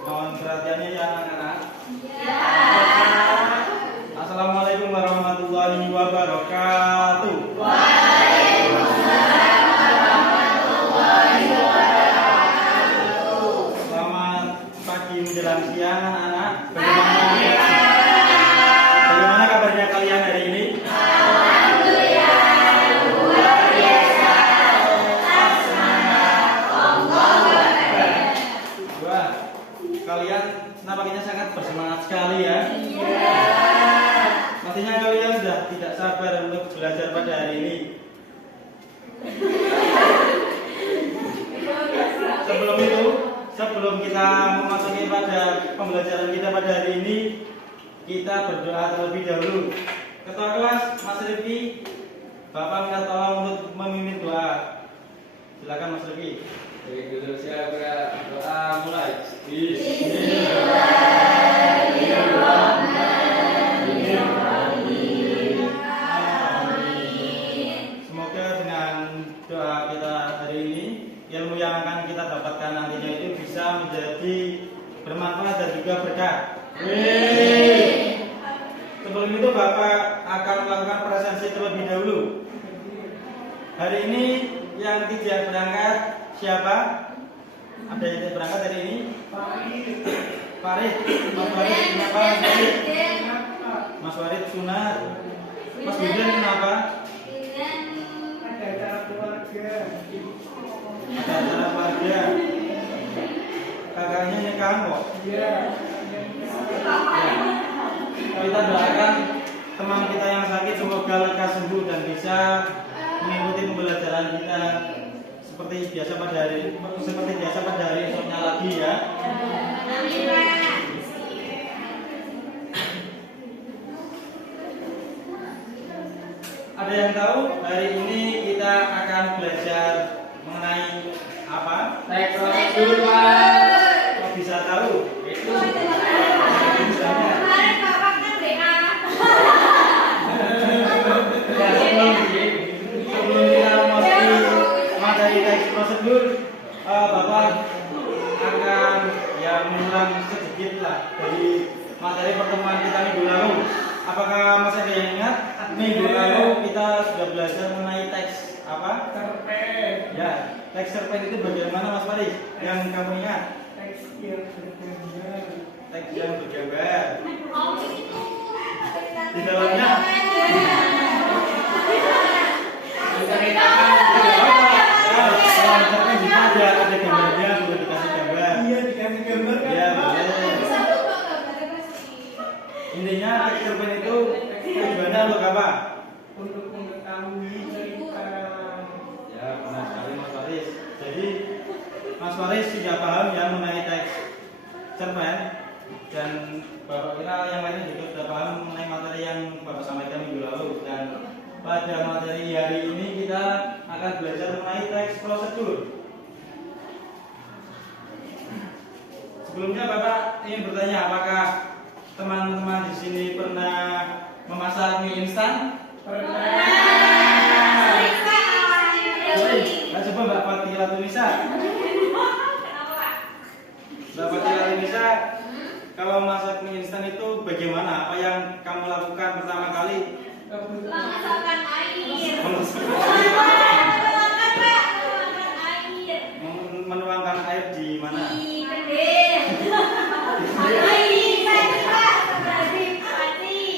Mohon perhatiannya ya anak-anak. Assalamualaikum warahmatullahi wabarakatuh. Selamat pagi menjelang siang anak-anak. Bagaimana kabarnya kalian hari ini? Kalian nampaknya sangat bersemangat sekali ya. Pastinya kalian sudah tidak sabar untuk belajar pada hari ini. Sebelum kita memasuki pada pembelajaran kita pada hari ini, kita berdoa terlebih dahulu. Ketua kelas Mas Rifki, Bapak minta tolong untuk memimpin doa. Silakan Mas Rifki. Baik, dulu siapa doa mulai. Semoga dengan doa kita hari ini, ilmu yang akan kita dapatkan nantinya itu bisa menjadi bermanfaat dan juga berkah. Sebelum itu Bapak akan melakukan presensi terlebih dahulu. Hari ini yang tidak berangkat siapa? Ada yang tidak berangkat hari ini? Farid. Mas Farid kenapa? Mas Farid sunat. Mas Bidan kenapa? Ada acara keluarga. Ada acara keluarga. Kakaknya nikahan kok. Iya. Kita doakan teman kita yang sakit semoga lekas sembuh dan bisa mengikuti pembelajaran kita seperti biasa pada hari esoknya lagi ya. Ada yang tahu hari ini kita akan belajar mengenai apa? Prosedur, Pak. Kok bisa tahu? Itu misalnya. Sebelum kita memasuki materi teks prosedur, Bapak akan mengulang sedikit lah dari materi pertemuan kita minggu lalu. Apakah masih ada yang ingat? Minggu lalu kita sudah belajar mengenai teks apa? Cerpen. Ya, teks cerpen itu bagian mana Mas Faris? Yang kamu ingat? Teks yang bergambar. Teks yang bergambar. Di dalamnya cerpen bisa ada gambarnya, sudah dikasih gambar. Iya, dikasih gambar kan? Ya, boleh. Intinya teks cerpen itu tujuannya untuk apa? Untuk mengetahui cerita. Ya, benar sekali Mas Faris. Jadi Mas Faris sudah paham ya mengenai teks cerpen dan Bapak kira yang lainnya juga sudah paham mengenai materi yang Bapak sampaikan minggu lalu. Dan pada materi hari ini kita akan belajar mengenai teks prosedur. Sebelumnya Bapak ingin bertanya, apakah teman-teman di sini pernah memasak mie instan? Nah, coba Mbak Fatih Latunisa. Mbak Fatih Latunisa, kalau masak mie instan itu bagaimana? Apa yang kamu lakukan pertama kali? Memasukkan air. Menuangkan air di mana? Di gede.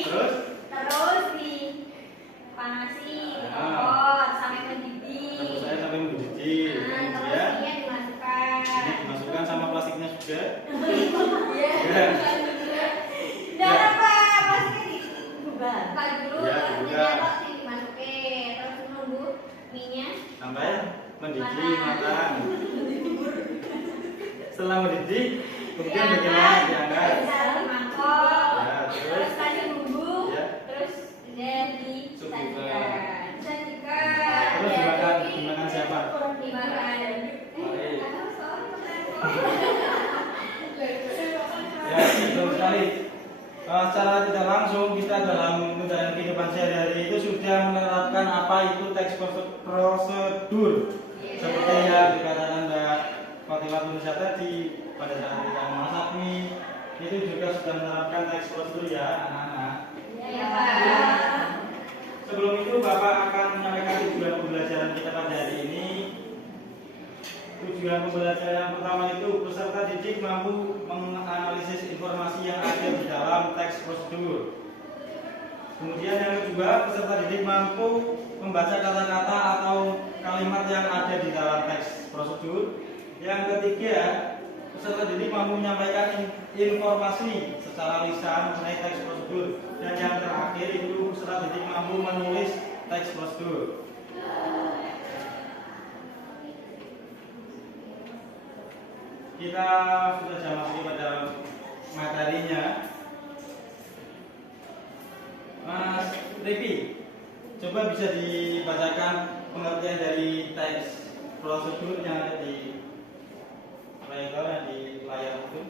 Terus? Terus dipanasi, dikokor sampai mendidih. Terus saya sampai mendidih. Terus Ya. ini dimasukkan. Ini dimasukkan sama plastiknya juga. Iya. Ya. Dan apa? Plastiknya dibuka dulu. Ya, Terus dibuka. ini dimasukin. Terus nunggu minyak Sampai mendidih matang. Setelah mendidih, kemudian bagaimana diangkat? Taruh mangkok. Ya, terus? Kasih bumbu. Ya. Terus disajikan. Terus dimakan siapa? Dimakan. Ya, betul sekali. Secara tidak langsung kita dalam menjalani kehidupan sehari-hari itu sudah menerapkan apa itu teks prosedur seperti yang dikatakan Mbak Fatih lewat Indonesia tadi pada saat kita memasak mie itu juga sudah menerapkan teks prosedur ya anak-anak. Ya, Pak. Sebelum itu Bapak akan menyampaikan tujuan pembelajaran kita pada hari ini. Tujuan pembelajaran yang pertama itu peserta didik mampu menganalisis informasi yang ada di dalam teks prosedur. Kemudian yang kedua, peserta didik mampu membaca kata-kata atau kalimat yang ada di dalam teks prosedur. Yang ketiga, peserta didik mampu menyampaikan informasi secara lisan mengenai teks prosedur. Dan yang terakhir itu peserta didik mampu menulis teks prosedur. Kita sudah masuk pada materinya. Mas Ricky, coba bisa dibacakan pengertian dari teks prosedur yang ada di proyektor yang di layar itu.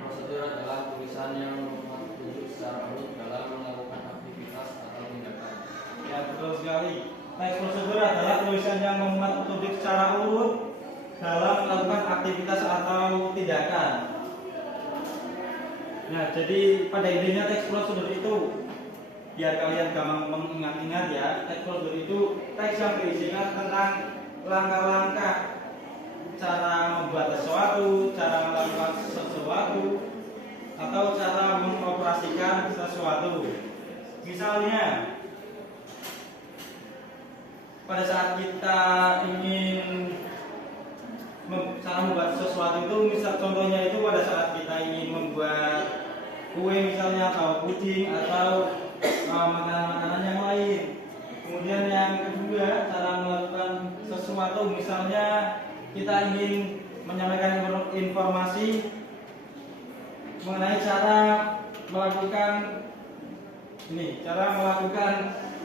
Prosedur adalah tulisan yang memuat petunjuk secara urut dalam melakukan aktivitas atau tindakan. Ya betul sekali. Teks prosedur adalah tulisan yang memuat petunjuk secara urut dalam melakukan aktivitas atau tindakan. Nah, jadi pada intinya teks prosedur itu biar kalian gampang mengingat-ingat ya, teks prosedur itu teks yang berisikan tentang langkah-langkah cara membuat sesuatu, cara melakukan sesuatu, atau cara mengoperasikan sesuatu. Misalnya, pada saat kita ingin cara membuat sesuatu itu, misal contohnya itu pada saat kita ingin membuat kue misalnya atau puding atau makanan-makanan yang lain. Kemudian yang kedua, cara melakukan sesuatu misalnya kita ingin menyampaikan informasi mengenai cara melakukan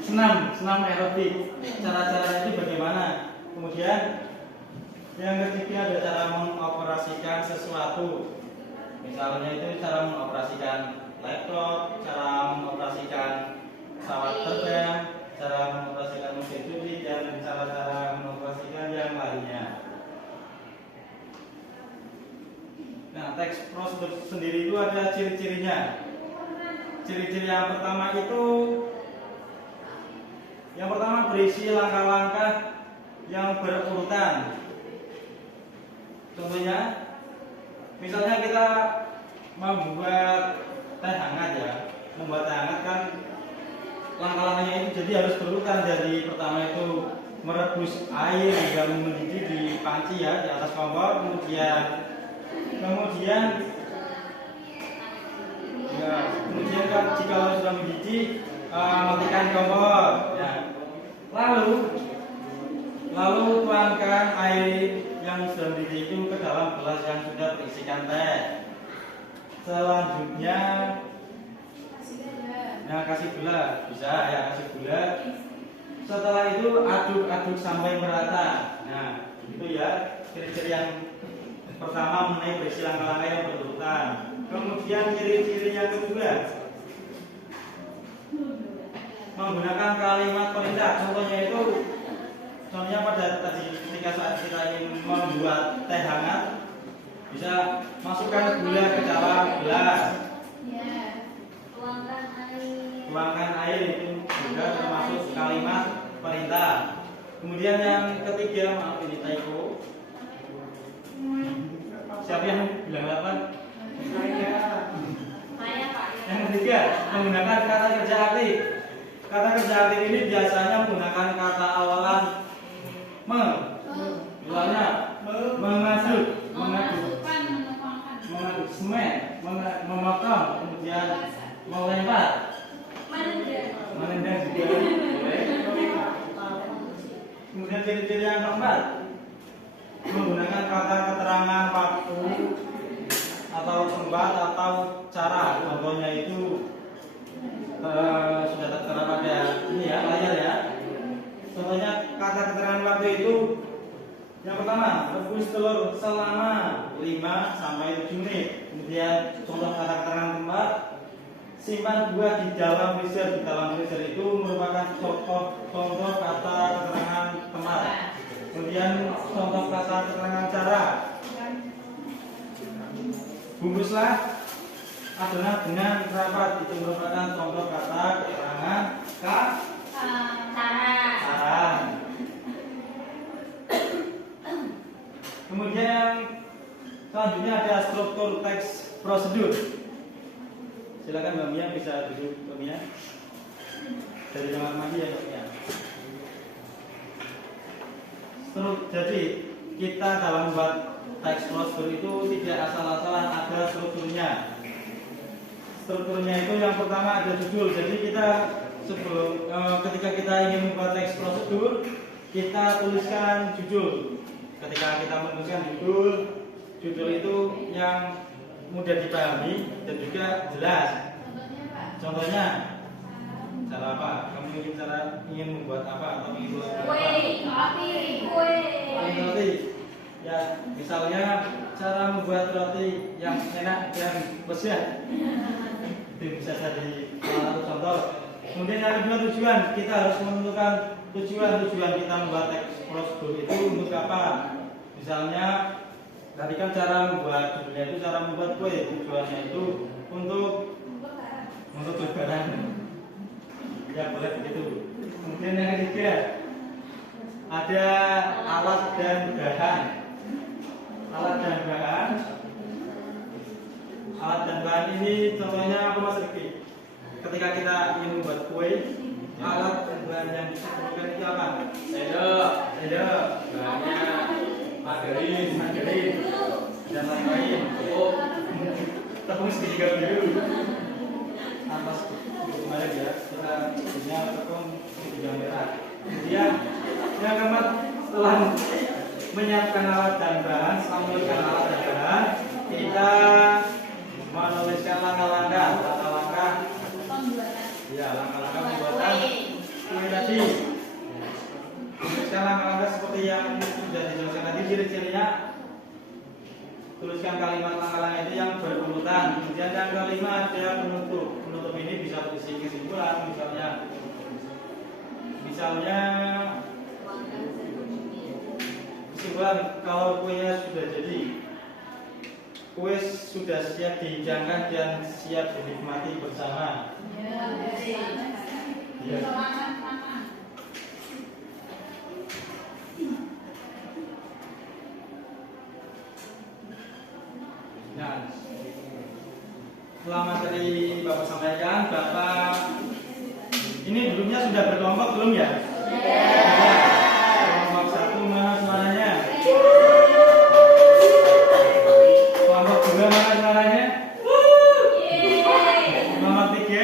senam aerobik. Cara-cara itu bagaimana? Kemudian yang ketiga ada cara mengoperasikan sesuatu. Misalnya itu cara mengoperasikan laptop, cara mengoperasikan pesawat terbang, cara mengoperasikan mesin cuci, dan cara-cara mengoperasikan yang lainnya. Nah, teks prosedur sendiri itu ada ciri-cirinya. Ciri-ciri yang pertama berisi langkah-langkah yang berurutan. Contohnya, misalnya kita membuat teh hangat ya, membuat teh hangat kan langkah-langkahnya itu jadi harus berurutan. Dari pertama itu merebus air hingga mendidih di panci ya, di atas kompor, kemudian kan jika sudah mendidih matikan kompor ya. Lalu tuangkan air yang sudah mendidih itu ke dalam gelas yang sudah berisikan teh. Selanjutnya kasih gula, bisa ya, kasih gula. Setelah itu aduk-aduk sampai merata. Nah, itu ya ciri-ciri yang pertama mengenai berisi langkah-langkah yang berurutan. Kemudian ciri-ciri yang kedua, menggunakan kalimat perintah. Contohnya pada tadi ketika saat kita ingin membuat teh hangat, bisa masukkan gula ke dalam gelas. Tuangkan air itu juga termasuk kalimat perintah. Kemudian yang ketiga, maaf ini typo. Siapa yang bilang 8? Yang ketiga, menggunakan kata kerja aktif. Kata kerja aktif ini biasanya menggunakan kata awalan misalnya mengaduk, semen, memotong, kemudian melempar, menendang juga boleh. Kemudian ciri-ciri yang keempat, menggunakan kata keterangan waktu atau tempat atau cara. Contohnya itu sudah tertera pada ini ya, layar ya. Contohnya kata keterangan waktu itu yang pertama, rebus telur selama 5 sampai 7 menit. Kemudian contoh kata keterangan tempat, simpan buah di dalam freezer. Di dalam freezer itu merupakan contoh kata keterangan tempat. Kemudian contoh kata keterangan Bungkuslah adonan dengan rapat. Itu merupakan contoh kata keterangan saran. Kemudian selanjutnya ada struktur teks prosedur. Silakan Mbak Mia, bisa duduk Mbak Mia. Dari kamar mandi ya Mbak Mia. Jadi kita dalam membuat teks prosedur itu tidak asal-asalan, ada strukturnya. Strukturnya itu yang pertama ada judul. Jadi kita ketika kita ingin membuat teks prosedur, kita tuliskan judul. Ketika kita menuliskan judul itu yang mudah dipahami dan juga jelas. Contohnya cara apa? Kamu ingin membuat apa atau ingin membuat apa? Roti. Ya, misalnya cara membuat roti yang enak dan lezat. Itu bisa jadi salah satu contoh. Kemudian yang kedua tujuan, kita harus menentukan tujuan kita membuat teks prosedur itu untuk apa. Misalnya tadi kan cara membuat judulnya itu cara membuat kue, tujuannya itu untuk lebaran. Ya boleh begitu. Kemudian yang ketiga ada alat dan bahan. Alat dan bahan ini contohnya apa Mas Riki? Ketika kita ingin membuat kue, alat dan bahan yang diperlukan itu apa? Sendok, bahannya margarin, dan lain-lain. Tepung segitiga biru. Atas kemarin ya, kita punya tepung segitiga merah. Kemudian yang keempat, setelah menyiapkan alat dan bahan, kita menuliskan langkah-langkah pembuatan kue tadi. Tuliskan langkah-langkah seperti yang sudah dijelaskan tadi, ciri-cirinya. Tuliskan kalimat langkah-langkah itu yang berurutan. Kemudian yang kelima ada penutup. Penutup ini bisa berisi kesimpulan, misalnya kesimpulan kalau kuenya sudah jadi, kue sudah siap dihidangkan dan siap dinikmati bersama. Ya. Nah, setelah materi Bapak sampaikan, Bapak ini belumnya sudah berkelompok belum ya? Kelompok 1 mana suaranya? Kelompok 2 mana suaranya? Kelompok 3?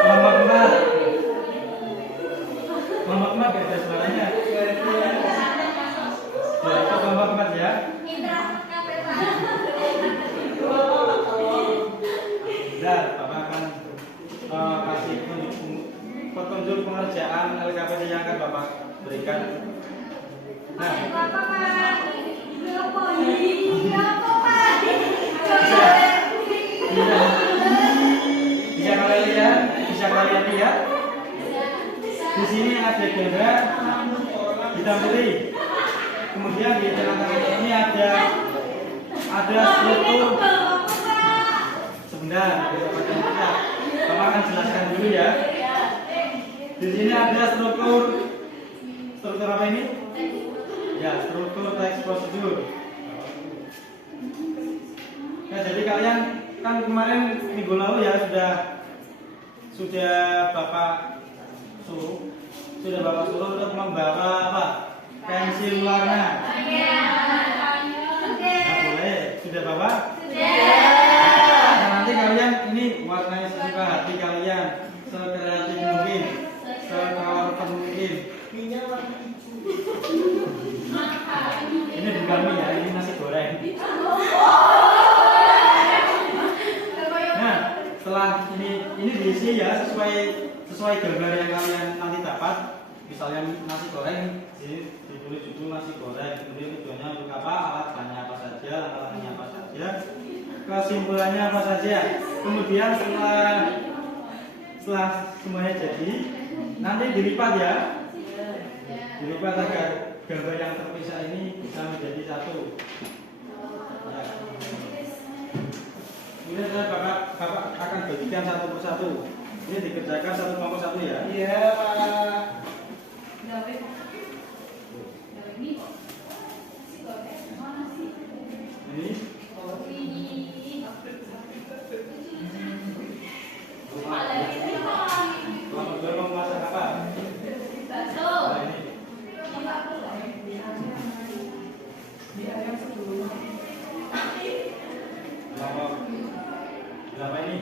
Kelompok 4? Kelompok 4 gak ada suaranya? Itu kelompok 4 ya? Bentar, Bapak akan kasih petunjuk pengerjaan LKPD yang akan Bapak berikan. Nah, bisa kalian lihat. Di sini ada gambar hitam putih. Kemudian di tengah-tengah ini ada struktur. Sebentar, Bapak akan jelaskan dulu ya. Di sini ada struktur apa ini? Ya, struktur teks prosedur. Nah, jadi kalian kan kemarin minggu lalu ya sudah Bapak suruh untuk membawa apa? Pensil warna. Nah, boleh. Sudah Bapak? Nah, nanti kalian ini warnanya sesuka hati kalian, sekreatif mungkin, secolorful mungkin. Ini bukan mie ya, ini nasi goreng. Nah, setelah ini diisi ya sesuai gambar yang kalian nanti dapat. Misalnya nasi goreng, ditulis judul nasi goreng, kemudian tujuannya untuk apa, alat bahannya apa saja, langkah-langkahnya apa saja, kesimpulannya apa saja. Kemudian setelah semuanya jadi, nanti dilipat ya, dilipat agar gambar yang terpisah ini bisa menjadi satu. Ya. Bapak akan bagikan satu persatu. Ini dikerjakan satu kelompok satu ya. Iya, Pak. Ini kelompok dua mau masak apa? Nah, ini. Kelompok berapa ini?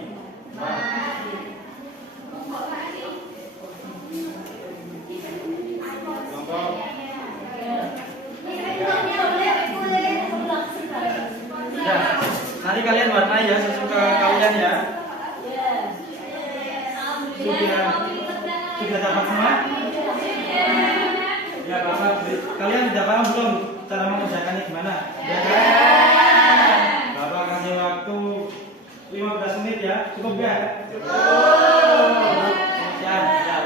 Kelompok ya. Nanti kalian warnai ya sesuka kalian ya. Sudah dapat semua? Ya Bapak, kalian sudah paham belum cara mengerjakannya gimana? Ya kan? Bapak kasih waktu 15 menit ya, cukup nggak? Siap, siap.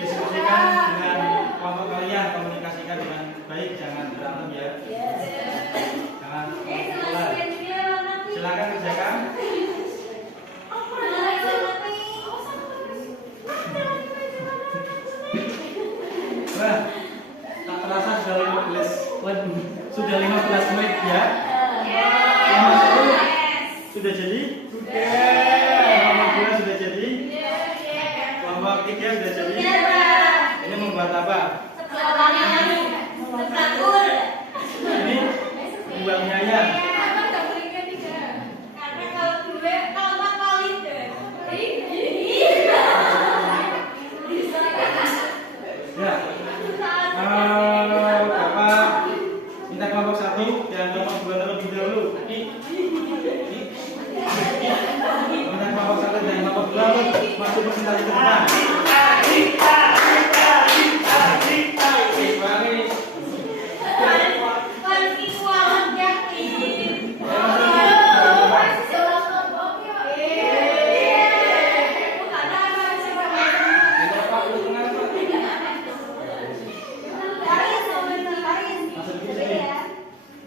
Diskusikan dengan kelompok kalian, komunikasikan dengan baik, jangan berantem ya. Jangan keluar. Silakan kerjakan. Wah, tak terasa sudah 15 menit ya. Kelompok satu sudah jadi? Kelompok dua sudah jadi? Kelompok tiga sudah jadi? Ini membuat apa? Ini membuat mie ayam. Ya. Bapak minta kelompok satu dan kelompok dua terlebih dahulu. Minta kelompok satu dan kelompok dua masuk presentasi ke depan.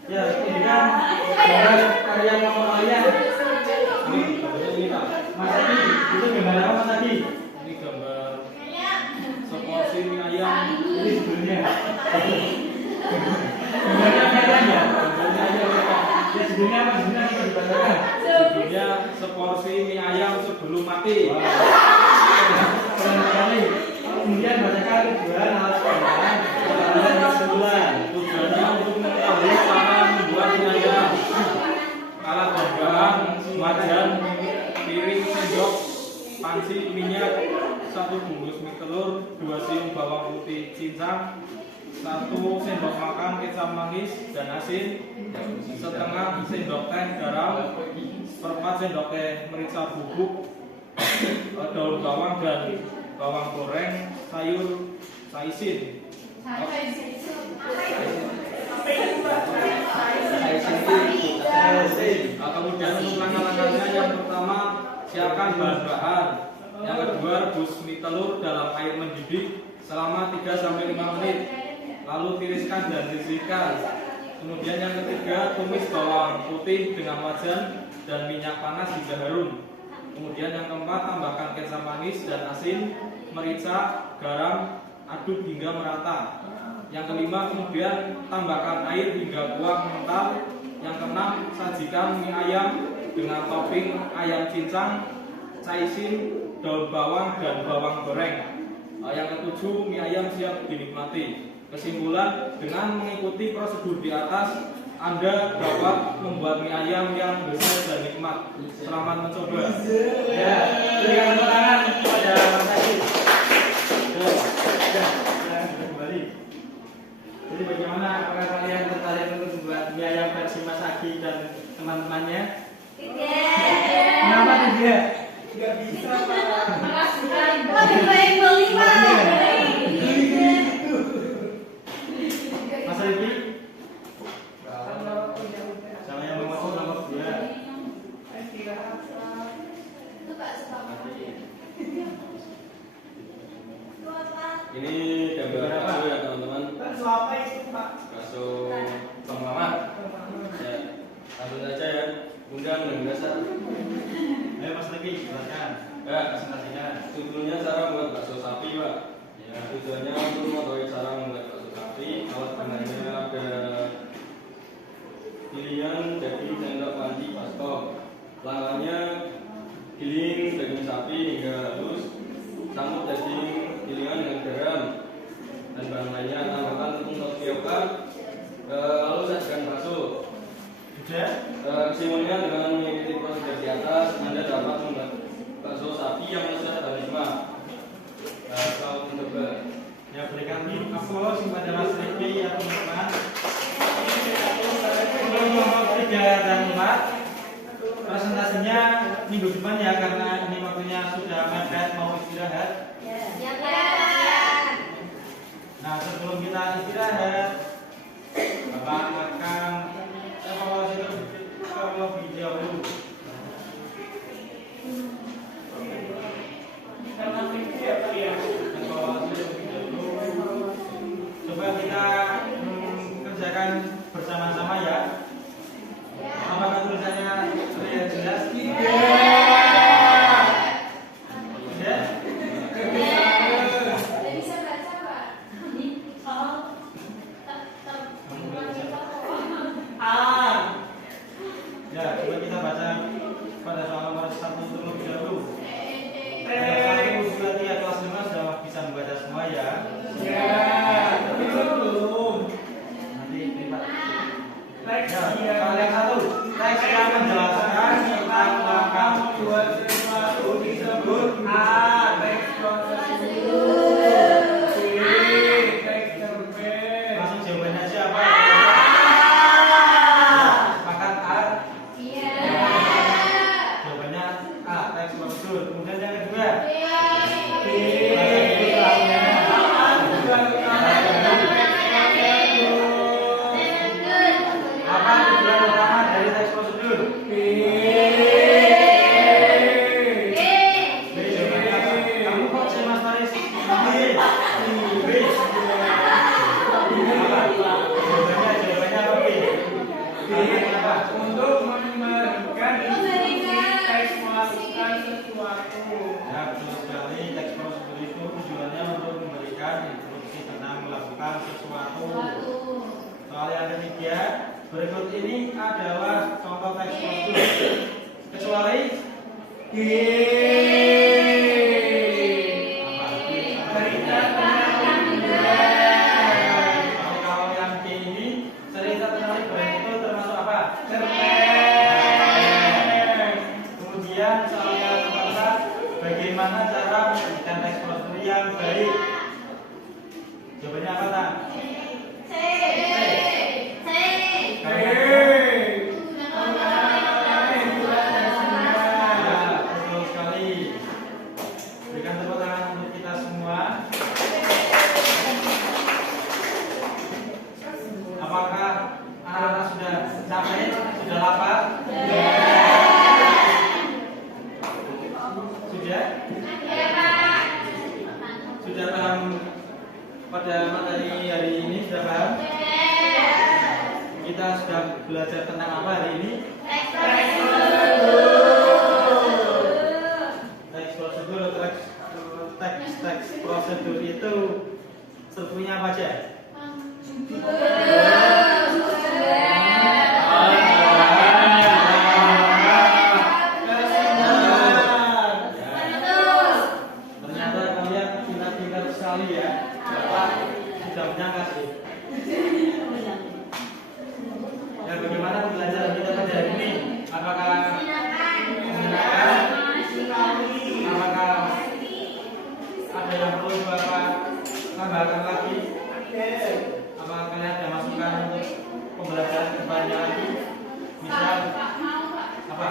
Ya, ini kan gambar karya kelompok kalian. Mas Adi, itu gambar apa Mas Adi? Ini gambar seporsi mie ayam. Ini sebelumnya. Gambarnya apa ya? Gambarnya aja. Ya sebelumnya apa? Sebelumnya kita dibacakan. Sebelumnya seporsi mie ayam sebelum mati. Keren sekali. Kemudian bacakan tujuan alas pengetahuan dan kesimpulan. Tujuannya untuk mengetahui cara membuat mie ayam. Alat dan bahan: wajan, piring, sendok, panci, minyak, 1 bungkus mie telur, 2 siung bawang putih cincang, 1 sendok makan kecap manis dan asin, setengah sendok teh garam, 1/4 sendok teh merica bubuk, daun bawang dan bawang goreng, sayur saisin. Kemudian untuk langkah-langkahnya, yang pertama siapkan bahan-bahan. Yang kedua, rebus mie telur dalam air mendidih selama 3-5 menit. Lalu tiriskan dan sisihkan. Kemudian yang ketiga, tumis bawang putih dengan wajan dan minyak panas hingga harum. Kemudian yang keempat, tambahkan kecap manis dan asin, merica, garam, aduk hingga merata. Yang kelima, kemudian tambahkan air hingga kuah mengental. Yang keenam, sajikan mie ayam dengan topping ayam cincang, caisin, daun bawang dan bawang goreng. Yang ketujuh, mie ayam siap dinikmati. Kesimpulan, dengan mengikuti prosedur di atas, Anda dapat membuat mie ayam yang lezat dan nikmat. Selamat mencoba. Ya, berikan tepuk tangan kepada Mas Adi. Ya, kembali. Jadi bagaimana, apakah kalian tertarik untuk membuat mie ayam versi Mas Adi dan teman-temannya? Kenapa tidak? Nggak bisa, Pak. Lebih baik beli, Pak. Mas Adi, Kalau udah sama yang mau masuk nomor 2. istirahat, Pak. Ini gambar bakso ya teman-teman. Kan selama itu, Pak. Bakso pengalaman. Ya, langsung saja ya. Undang dan biasa. Ayo Ya, presentasinya. tujuannya cara membuat bakso sapi, Pak. Ya, tujuannya untuk mengetahui cara membuat bakso sapi. Alat bahannya ada pilihan daging sendok panci baskom. Pelanggannya giling daging sapi hingga halus, sambut daging gilingan dengan garam dan bahan lainnya. Tambahkan tepung tapioka, lalu sajikan bakso. Sudah? Kesimpulannya dengan mengikuti prosedur di atas, Anda dapat membuat bakso sapi yang lezat dan nikmat. Selamat mencoba. Ya, berikan aplaus kepada Mas Rifki ya teman-teman. Untuk nomor 3 dan 4 presentasinya minggu depan ya, karena ini waktunya sudah mepet mau istirahat. Ya, Pak. Nah, sebelum kita istirahat, Bapak akan evaluasi terlebih dahulu. Karena ini apa ya? Evaluasi terlebih dahulu. Coba kita kerjakan bersama-sama ya. Apakah tulisannya terlihat jelas? Ya? Bisa baca, Pak. Ya, coba kita baca pada soal nomor 1 terlebih dahulu. Ada 1, 2, 3 kelas 5 sudah bisa membaca semua ya. Ya, tapi belum. Nanti privat. Next Ya, ya. soal yang 1, teks yang menjelaskan tentang langkah Membuat sesuatu disebut A. Teks prosedur. B. Teks terbaik. langsung jawabannya siapa? Sepakat A? Iya. Jawabannya A, teks prosedur. Kemudian yang kedua, B. apa tujuan utama dari teks prosedur? B. B, jawabannya apa? Kamu kok sih Mas Faris? B. B. Jawabannya apa B? Apa? Untuk memberikan instruksi teks melakukan sesuatu. Ya, betul sekali. Teks prosedur itu tujuannya untuk memberikan instruksi tentang melakukan sesuatu. Soal yang ketiga, berikut ini adalah contoh teks prosedur. Kecuali D. apa? Cerita tentang Kalau yang D ini cerita tentang liburan itu termasuk apa? cerpen. Kemudian soal yang keempat, bagaimana cara menyajikan teks prosedur yang baik? Jawabannya apa, Tak? Ya, betul sekali. Berikan tepuk tangan untuk kita semua. Apakah anak-anak sudah capek? Sudah lapar? Sudah? Sudah paham pada materi hari ini? Sudah paham? Kita sudah belajar tentang apa hari ini? Teks prosedur, teks prosedur itu strukturnya apa aja? Ternyata kalian pintar-pintar sekali ya. Bapak sudah menyangka sih. Ya, bagaimana pembelajaran kita pada hari ini? Apakah menyenangkan? Apakah ada yang perlu Bapak tambahkan lagi? Apakah kalian ada masukan untuk pembelajaran kedepannya lagi? Misal apa?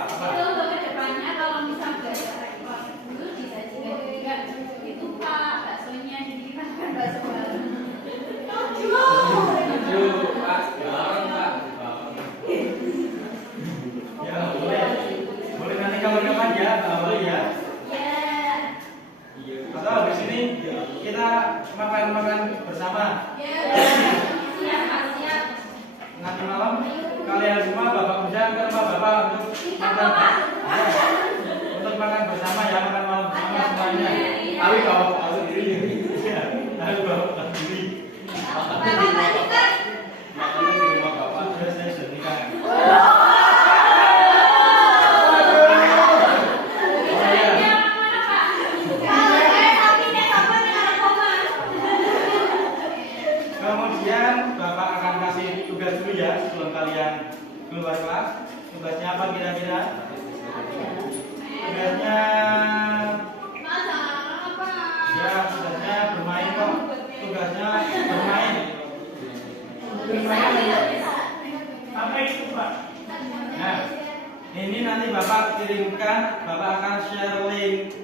Yuk, Pak. Ya, boleh. Boleh nanti kapan-kapan ya, boleh ya. Atau habis ini kita makan-makan bersama. Nanti malam kalian semua Bapak undang ke rumah Bapak untuk makan. Ya, untuk makan bersama ya, makan malam Tapi kalau tahu diri. Iya, harus bawa diri. Bapak lanjutkan. Makanya di rumah bapak. Sudah saya sudah nikah. Kemudian Bapak akan kasih tugas dulu ya sebelum kalian keluar kelas. Tugasnya apa kira-kira? Tugasnya ya tugasnya bermain kok. Tugasnya bermain. Apa itu Pak? Nah, ini nanti Bapak kirimkan, Bapak akan share link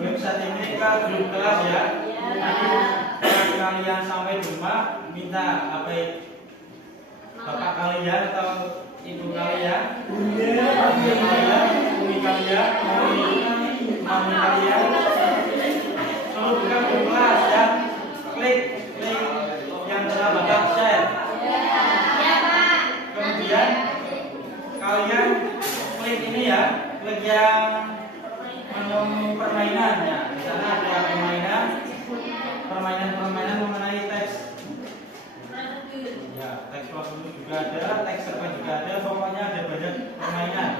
website ini ke grup kelas ya. Nanti kalau kalian sampai di rumah minta HP Bapak kalian atau ibu kalian, ibu kalian, umi kalian, mami kalian, suruh buka grup kelas ya. Klik link yang telah Bapak share. Kemudian kalian klik ini ya, klik yang menu permainan ya. Di sana ada permainan mengenai teks. Ya, teks waktu juga ada, teks cerpen juga ada, pokoknya ada banyak permainan.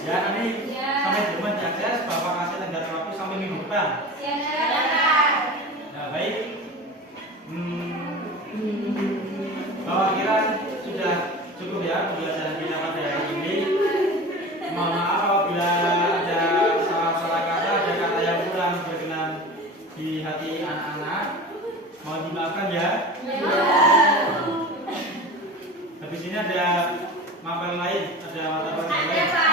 Ya, nanti sampai di rumah diakses, Bapak kasih tenggat waktu sampai minggu depan. Nah, baik. Bahwa kira sudah cukup ya pembelajaran kita pada hari ini. Mohon maaf apabila ada salah-salah kata, ada kata yang kurang berkenan di hati anak-anak. Mohon dimaafkan ya. Habis ini ada mapel lain, ada mata pelajaran lain.